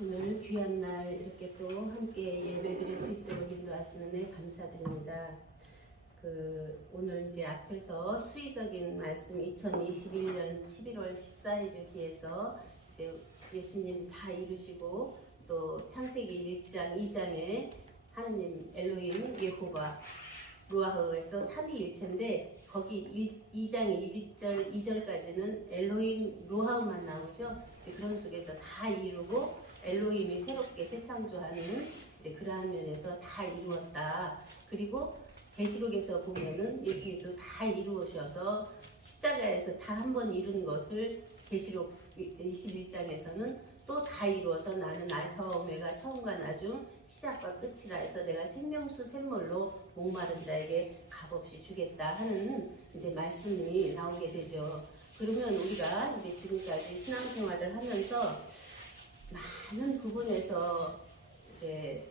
오늘 귀한 날 이렇게 또 함께 예배드릴 수 있도록 인도하시는 데 감사드립니다. 오늘 이제 앞에서 수의적인 말씀 2021년 11월 14일을 기해서 이제 예수님 다 이루시고 또 창세기 1장 2장에 하나님 엘로힘 예호바 루아흐에서 삼위일체인데 거기 2장 1절 2절까지는 엘로힘 루아흐만 나오죠. 이제 그런 속에서 다 이루고 엘로힘이 새롭게 새 창조하는 이제 그러한 면에서 다 이루었다. 그리고 계시록에서 보면은 예수님도 다 이루어셔서 십자가에서 다 한 번 이룬 것을 계시록 21장에서는 또 다 이루어서 나는 알파와 오메가 처음과 나중 시작과 끝이라 해서 내가 생명수 샘물로 목마른 자에게 값없이 주겠다 하는 이제 말씀이 나오게 되죠. 그러면 우리가 이제 지금까지 신앙생활을 하면서 많은 부분에서 이제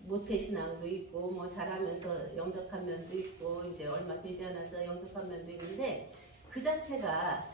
모태신앙도 있고 뭐 잘하면서 영접한 면도 있고 이제 얼마 되지 않아서 영접한 면도 있는데 그 자체가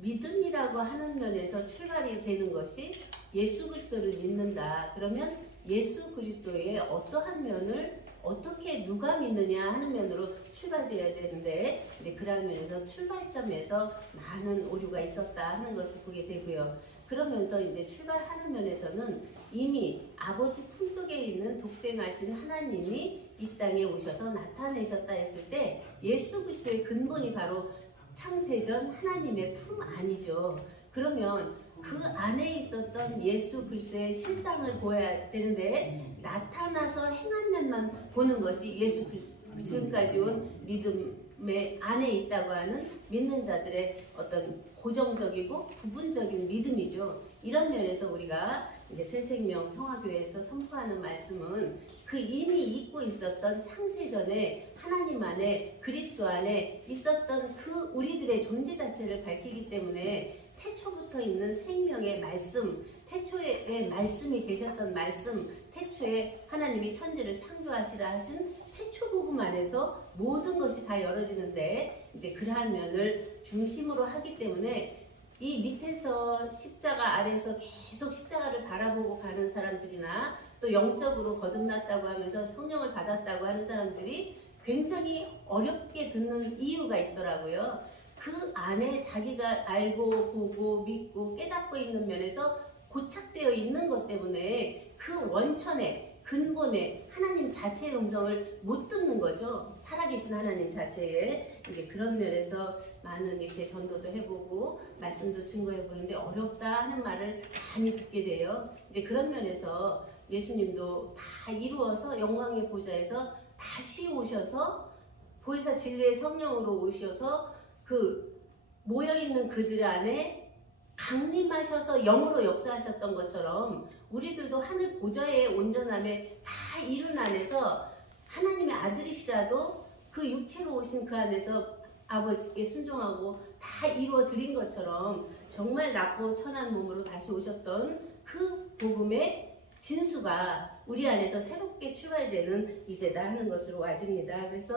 믿음이라고 하는 면에서 출발이 되는 것이 예수 그리스도를 믿는다. 그러면 예수 그리스도의 어떠한 면을 어떻게 누가 믿느냐 하는 면으로 출발되어야 되는데 이제 그러한 면에서 출발점에서 많은 오류가 있었다 하는 것을 보게 되고요. 그러면서 이제 출발하는 면에서는 이미 아버지 품속에 있는 독생하신 하나님이 이 땅에 오셔서 나타내셨다 했을 때 예수 그리스도의 근본이 바로 창세전 하나님의 품 안이죠. 그러면 그 안에 있었던 예수 그리스도의 실상을 보여야 되는데 나타나서 행한 면만 보는 것이 예수 그리스도 지금까지 온 믿음의 안에 있다고 하는 믿는 자들의 어떤 고정적이고 부분적인 믿음이죠. 이런 면에서 우리가 이제 새생명 평화교회에서 선포하는 말씀은 그 이미 잊고 있었던 창세전에 하나님 안에 그리스도 안에 있었던 그 우리들의 존재 자체를 밝히기 때문에 태초부터 있는 생명의 말씀, 태초에 말씀이 계셨던 말씀, 태초에 하나님이 천지를 창조하시라 하신 태초 복음 안에서 모든 것이 다 열어지는데 이제 그러한 면을 중심으로 하기 때문에 이 밑에서 십자가 아래에서 계속 십자가를 바라보고 가는 사람들이나 또 영적으로 거듭났다고 하면서 성령을 받았다고 하는 사람들이 굉장히 어렵게 듣는 이유가 있더라고요. 그 안에 자기가 알고 보고 믿고 깨닫고 있는 면에서 고착되어 있는 것 때문에 그 원천에 근본에 하나님 자체의 음성을 못 듣는 거죠. 살아계신 하나님 자체에 이제 그런 면에서 많은 이렇게 전도도 해보고 말씀도 증거해보는데 어렵다 하는 말을 많이 듣게 돼요. 이제 그런 면에서 예수님도 다 이루어서 영광의 보좌에서 다시 오셔서 보혜사 진리의 성령으로 오셔서 그 모여있는 그들 안에 강림하셔서 영으로 역사하셨던 것처럼 우리들도 하늘 보좌의 온전함에 다 이룬 안에서 하나님의 아들이시라도 그 육체로 오신 그 안에서 아버지께 순종하고 다 이루어 드린 것처럼 정말 낮고 천한 몸으로 다시 오셨던 그 복음의 진수가 우리 안에서 새롭게 출발되는 이제다 하는 것으로 와집니다. 그래서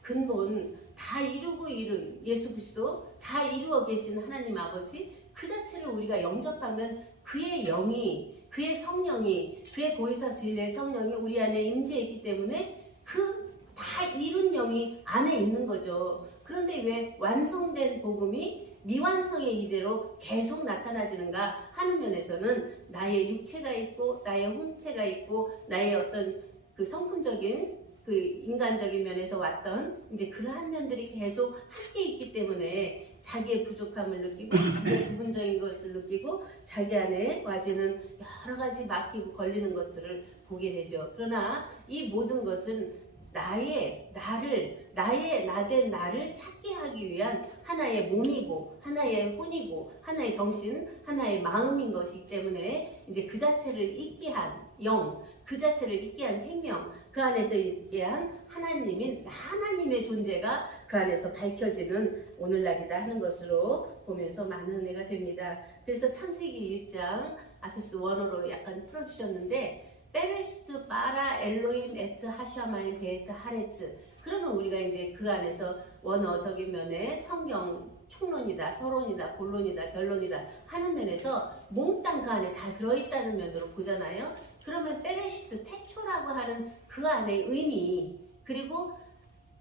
근본 다 이루고 이룬 예수 그리스도 다 이루어 계신 하나님 아버지 그 자체를 우리가 영접하면 그의 영이 그의 성령이 그의 보혜사 진리의 성령이 우리 안에 임재했기 때문에 그 다 이룬 영이 안에 있는 거죠. 그런데 왜 완성된 복음이 미완성의 이제로 계속 나타나지는가 하는 면에서는 나의 육체가 있고 나의 혼체가 있고 나의 어떤 그 성품적인 그 인간적인 면에서 왔던 이제 그러한 면들이 계속 함께 있기 때문에 자기의 부족함을 느끼고 자기의 부분적인 것을 느끼고 자기 안에 와지는 여러 가지 막히고 걸리는 것들을 보게 되죠. 그러나 이 모든 것은 나의 나된 나를 찾게 하기 위한 하나의 몸이고 하나의 혼이고 하나의 정신, 하나의 마음인 것이기 때문에 이제 그 자체를 있게 한 영, 그 자체를 있게 한 생명, 그 안에서 있게 한 하나님인 하나님의 존재가 그 안에서 밝혀지는 오늘날이다 하는 것으로 보면서 많은 은혜가 됩니다. 그래서 창세기 1장 앞에서 원어로 약간 풀어주셨는데 베레시트 바라 엘로임 에트 하샤마임 베에트 하레츠 그러면 우리가 이제 그 안에서 원어적인 면에 성경 총론이다, 서론이다, 본론이다, 결론이다 하는 면에서 몽땅 그 안에 다 들어있다는 면으로 보잖아요. 그러면 베레시트 태초라고 하는 그 안의 의미, 그리고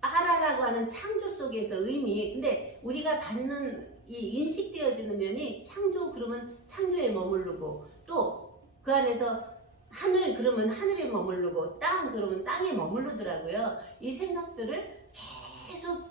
빠라라고 하는 창조 속에서 의미, 근데 우리가 받는 이 인식되어지는 면이 창조 그러면 창조에 머무르고, 또 그 안에서 하늘 그러면 하늘에 머무르고, 땅 그러면 땅에 머무르더라고요. 이 생각들을 계속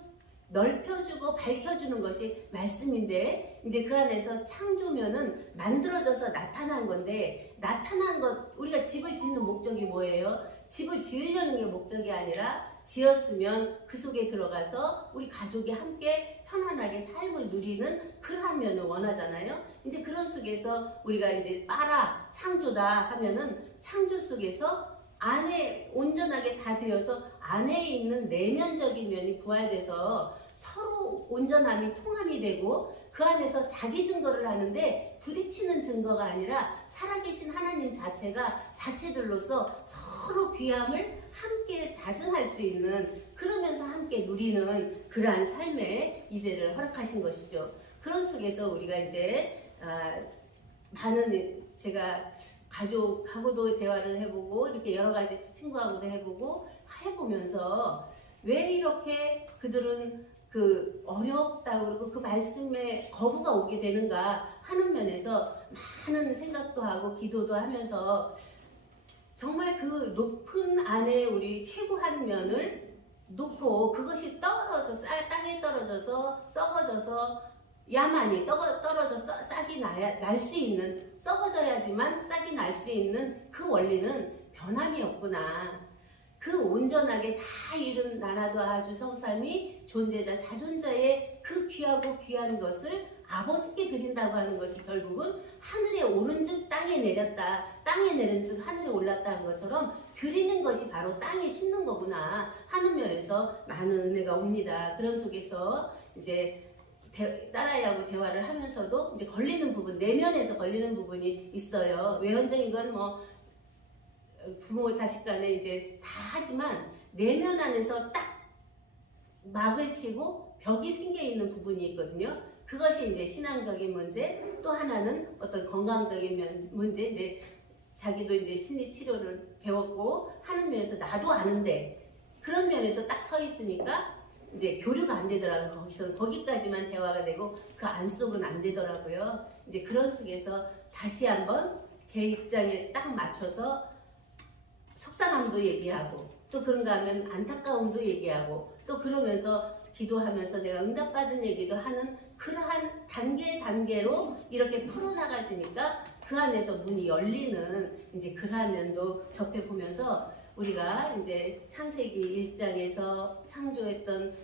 넓혀주고 밝혀주는 것이 말씀인데, 이제 그 안에서 창조면은 만들어져서 나타난 건데, 나타난 것, 우리가 집을 짓는 목적이 뭐예요? 집을 지으려는 게 목적이 아니라 지었으면 그 속에 들어가서 우리 가족이 함께 편안하게 삶을 누리는 그러한 면을 원하잖아요. 이제 그런 속에서 우리가 이제 빠라 창조다 하면은 창조 속에서 안에 온전하게 다 되어서 안에 있는 내면적인 면이 부활돼서 서로 온전함이 통함이 되고, 그 안에서 자기 증거를 하는데 부딪히는 증거가 아니라 살아계신 하나님 자체가 자체들로서 서로 귀함을 함께 자증할 수 있는, 그러면서 함께 누리는 그러한 삶의 이제를 허락하신 것이죠. 그런 속에서 우리가 이제 많은, 제가 가족하고도 대화를 해보고 이렇게 여러 가지 친구하고도 해보면서 왜 이렇게 그들은 그 어렵다고 그러고 그 말씀에 거부가 오게 되는가 하는 면에서 많은 생각도 하고 기도도 하면서, 정말 그 높은 안에 우리 최고한 면을 놓고 그것이 떨어져 땅에 떨어져서 썩어져서 야만이 떨어져서 싹이 날 수 있는, 썩어져야지만 싹이 날 수 있는 그 원리는 변함이 없구나. 그 온전하게 다 이룬 나라도 아주 성삼위 존재자 자존자의 그 귀하고 귀한 것을 아버지께 드린다고 하는 것이 결국은 하늘에 오른즉 땅에 내렸다, 땅에 내린즉 하늘에 올랐다 는 것처럼 드리는 것이 바로 땅에 심는 거구나 하는 면에서 많은 은혜가 옵니다. 그런 속에서 이제 딸아이하고 대화를 하면서도 이제 걸리는 부분, 내면에서 걸리는 부분이 있어요. 외형적인 건 뭐 부모 자식 간에 이제 다 하지만 내면 안에서 딱 막을 치고 벽이 생겨 있는 부분이 있거든요. 그것이 이제 신앙적인 문제, 또 하나는 어떤 건강적인 문제, 이제 자기도 이제 심리 치료를 배웠고 하는 면에서 나도 아는데 그런 면에서 딱 서 있으니까 이제 교류가 안 되더라고요. 거기까지만 대화가 되고 그 안속은 안 되더라고요. 이제 그런 속에서 다시 한번 걔 입장에 딱 맞춰서 속상함도 얘기하고, 또 그런가 하면 안타까움도 얘기하고, 또 그러면서 기도하면서 내가 응답받은 얘기도 하는 그러한 단계로 이렇게 풀어나가지니까 그 안에서 문이 열리는 이제 그러한 면도 접해보면서, 우리가 이제 창세기 1장에서 창조했던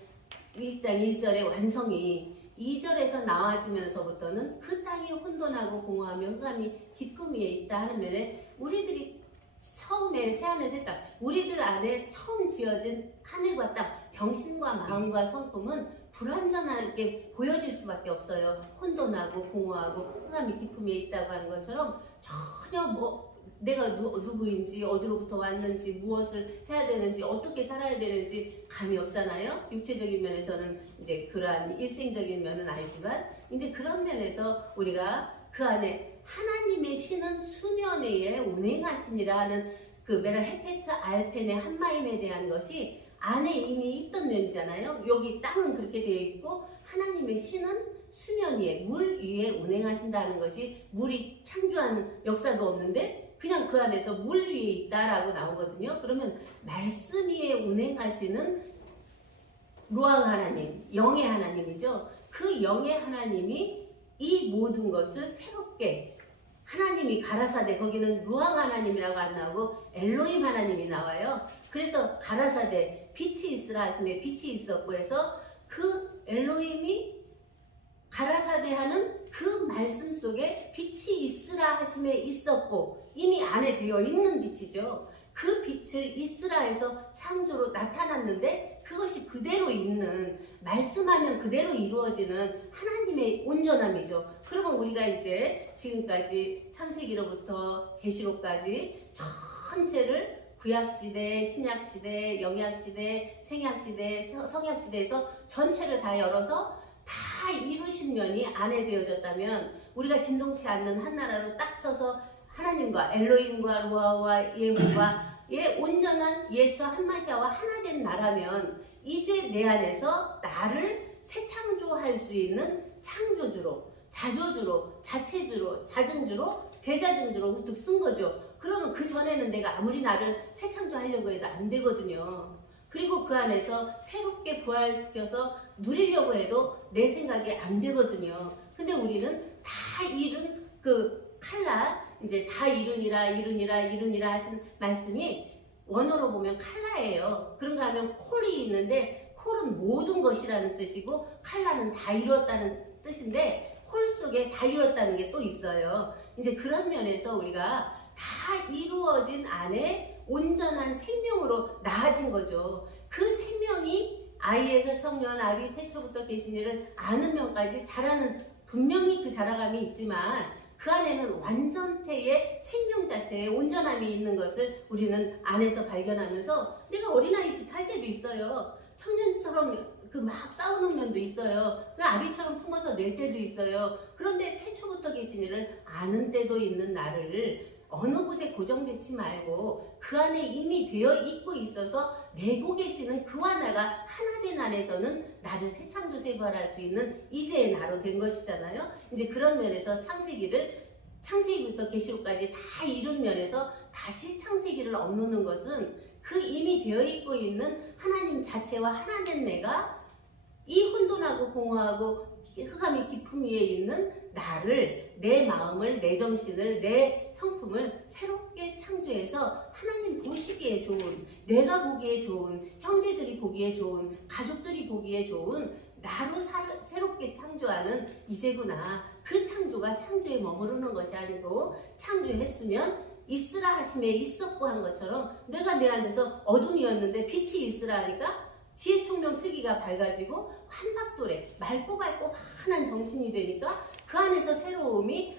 1장 1절의 완성이 2절에서 나와지면서부터는 그 땅이 혼돈하고 공허하며 흑암이 기쁨 위에 있다 하는 면에, 우리들이 처음에 새하늘 새 땅, 우리들 안에 처음 지어진 하늘과 땅, 정신과 마음과 성품은 불완전하게 보여질 수밖에 없어요. 혼돈하고 공허하고 흑암이 기쁨 위에 있다고 하는 것처럼 전혀 내가 누구인지, 어디로부터 왔는지, 무엇을 해야 되는지, 어떻게 살아야 되는지 감이 없잖아요. 육체적인 면에서는 이제 그러한 일생적인 면은 알지만, 이제 그런 면에서 우리가 그 안에 하나님의 신은 수면에 운행하시니라 하는 그 메라 헤페트 알펜의 한마임에 대한 것이 안에 이미 있던 면이잖아요. 여기 땅은 그렇게 되어 있고 하나님의 신은 수면 위에, 물 위에 운행하신다는 것이, 물이 창조한 역사도 없는데 그냥 그 안에서 물 위에 있다라고 나오거든요. 그러면 말씀 위에 운행하시는 루앙 하나님, 영의 하나님이죠. 그 영의 하나님이 이 모든 것을 새롭게, 하나님이 가라사대, 거기는 루앙 하나님이라고 안 나오고 엘로힘 하나님이 나와요. 그래서 가라사대, 빛이 있으라 하심에 빛이 있었고 해서 그 엘로힘이 가라사대 하는 그 말씀 속에 빛이 있으라 하심에 있었고, 이미 안에 되어 있는 빛이죠. 그 빛을 있으라 해서 창조로 나타났는데 그것이 그대로 있는, 말씀하면 그대로 이루어지는 하나님의 온전함이죠. 그러면 우리가 이제 지금까지 창세기로부터 계시록까지 전체를 구약시대, 신약시대, 영약시대, 생약시대, 성약시대에서 전체를 다 열어서 다 이루신 면이 안에 되어졌다면 우리가 진동치 않는 한 나라로 딱 서서 하나님과 엘로힘과 루아와 예후와의 온전한 예수와 한마시아와 하나 된 나라면 이제 내 안에서 나를 새 창조할 수 있는 창조주로, 자조주로, 자체주로, 자증주로, 제자증주로 우뚝 쓴 거죠. 그러면 그 전에는 내가 아무리 나를 새 창조하려고 해도 안 되거든요. 그리고 그 안에서 새롭게 부활시켜서 누리려고 해도 내 생각이 안 되거든요. 근데 우리는 다 이룬 그 칼라, 이제 다 이루니라 하신 말씀이 원어로 보면 칼라예요. 그런가 하면 콜이 있는데 콜은 모든 것이라는 뜻이고 칼라는 다 이루었다는 뜻인데 콜 속에 다 이루었다는 게 또 있어요. 이제 그런 면에서 우리가 다 이루어진 안에 온전한 생명으로 나아진 거죠. 그 생명이 아이에서 청년, 아비, 태초부터 계신 이를 아는 면까지 자라는 분명히 그 자라감이 있지만 그 안에는 완전체의 생명 자체의 온전함이 있는 것을 우리는 안에서 발견하면서 내가 어린아이 짓 할 때도 있어요. 청년처럼 그 막 싸우는 면도 있어요. 그 아비처럼 품어서 낼 때도 있어요. 그런데 태초부터 계신 이를 아는 때도 있는 나를 어느 곳에 고정짓지 말고 그 안에 이미 되어 있고 있어서 내고 계시는 그와 나가 하나 된 안에서는 나를 새 창조 새 부활할 수 있는 이제의 나로 된 것이잖아요. 이제 그런 면에서 창세기부터 계시록까지 다 이룬 면에서 다시 창세기를 얻는 것은 그 이미 되어 있고 있는 하나님 자체와 하나 된 내가 이 혼돈하고 공허하고 흑암이 깊음 위에 있는 나를, 내 마음을, 내 정신을, 내 성품을 새롭게 창조해서 하나님 보시기에 좋은, 내가 보기에 좋은, 형제들이 보기에 좋은, 가족들이 보기에 좋은 나로 새롭게 창조하는 이제구나. 그 창조가 창조에 머무르는 것이 아니고 창조했으면 있으라 하심에 있었고 한 것처럼 내가 내 안에서 어둠이었는데 빛이 있으라 하니까 지혜 총명 쓰기가 밝아지고 환박도래 맑고 밝고 환한 정신이 되니까 그 안에서 새로움이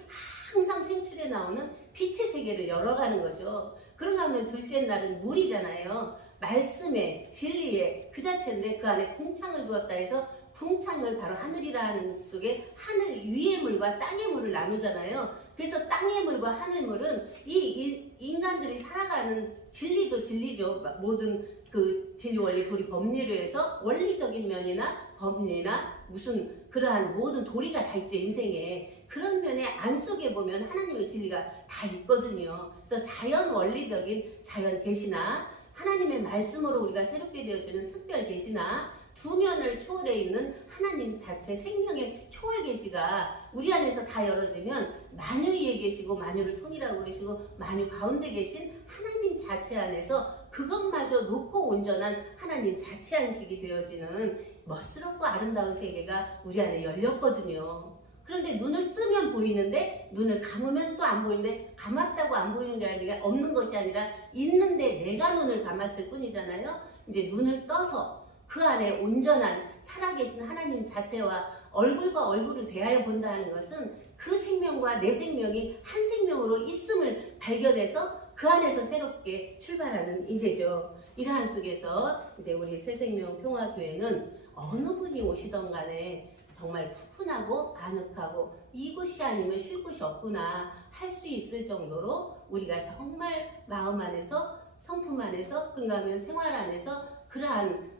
항상 생출해 나오는 빛의 세계를 열어가는 거죠. 그런가 하면 둘째 날은 물이잖아요. 말씀에 진리에 그 자체인데 그 안에 궁창을 두었다 해서 궁창을 바로 하늘이라 하는 속에 하늘 위의 물과 땅의 물을 나누잖아요. 그래서 땅의 물과 하늘 물은 이 인간들이 살아가는 진리도 진리죠. 모든 그 진리 원리 도리 법리로 해서 원리적인 면이나 법리나 무슨 그러한 모든 도리가 다 있죠. 인생에 그런 면에 안 속에 보면 하나님의 진리가 다 있거든요. 그래서 자연 원리적인 자연 계시나 하나님의 말씀으로 우리가 새롭게 되어지는 특별 계시나 두 면을 초월해 있는 하나님 자체 생명의 초월 계시가 우리 안에서 다 열어지면 만유 위에 계시고 만유를 통일하고 계시고 만유 가운데 계신 하나님 자체 안에서 그것마저 놓고 온전한 하나님 자체 안식이 되어지는 멋스럽고 아름다운 세계가 우리 안에 열렸거든요. 그런데 눈을 뜨면 보이는데 눈을 감으면 또 안 보이는데 감았다고 안 보이는 게 아니라 없는 것이 아니라 있는데 내가 눈을 감았을 뿐이잖아요. 이제 눈을 떠서 그 안에 온전한 살아계신 하나님 자체와 얼굴과 얼굴을 대하여 본다 하는 것은 그 생명과 내 생명이 한 생명으로 있음을 발견해서 그 안에서 새롭게 출발하는 이제죠. 이러한 속에서 이제 우리 새생명 평화교회는 어느 분이 오시던 간에 정말 푸근하고 아늑하고 이곳이 아니면 쉴 곳이 없구나 할 수 있을 정도로 우리가 정말 마음 안에서 성품 안에서 그런가 하면 생활 안에서 그러한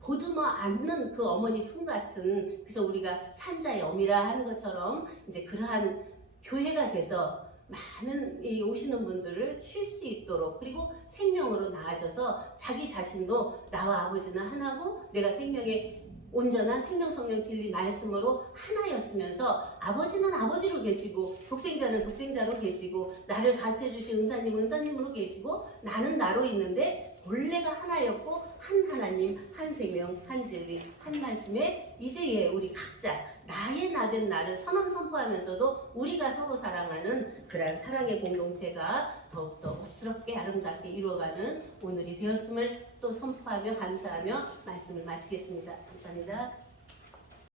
보듬어 안는 그 어머니 품 같은 그래서 우리가 산자의 어미라 하는 것처럼 이제 그러한 교회가 돼서 많은 이 오시는 분들을 쉴 수 있도록 그리고 생명으로 나아져서 자기 자신도 나와 아버지는 하나고 내가 생명의 온전한 생명 성령 진리 말씀으로 하나였으면서 아버지는 아버지로 계시고 독생자는 독생자로 계시고 나를 가르쳐 주신 은사님 은사님으로 계시고 나는 나로 있는데 본래가 하나였고 한 하나님 한 생명 한 진리 한 말씀에 이제 우리 각자 나의 나된 나를 선언 선포하면서도 우리가 서로 사랑하는 그러한 사랑의 공동체가 더욱더 멋스럽게 아름답게 이루어가는 오늘이 되었음을 또 선포하며 감사하며 말씀을 마치겠습니다. 감사합니다.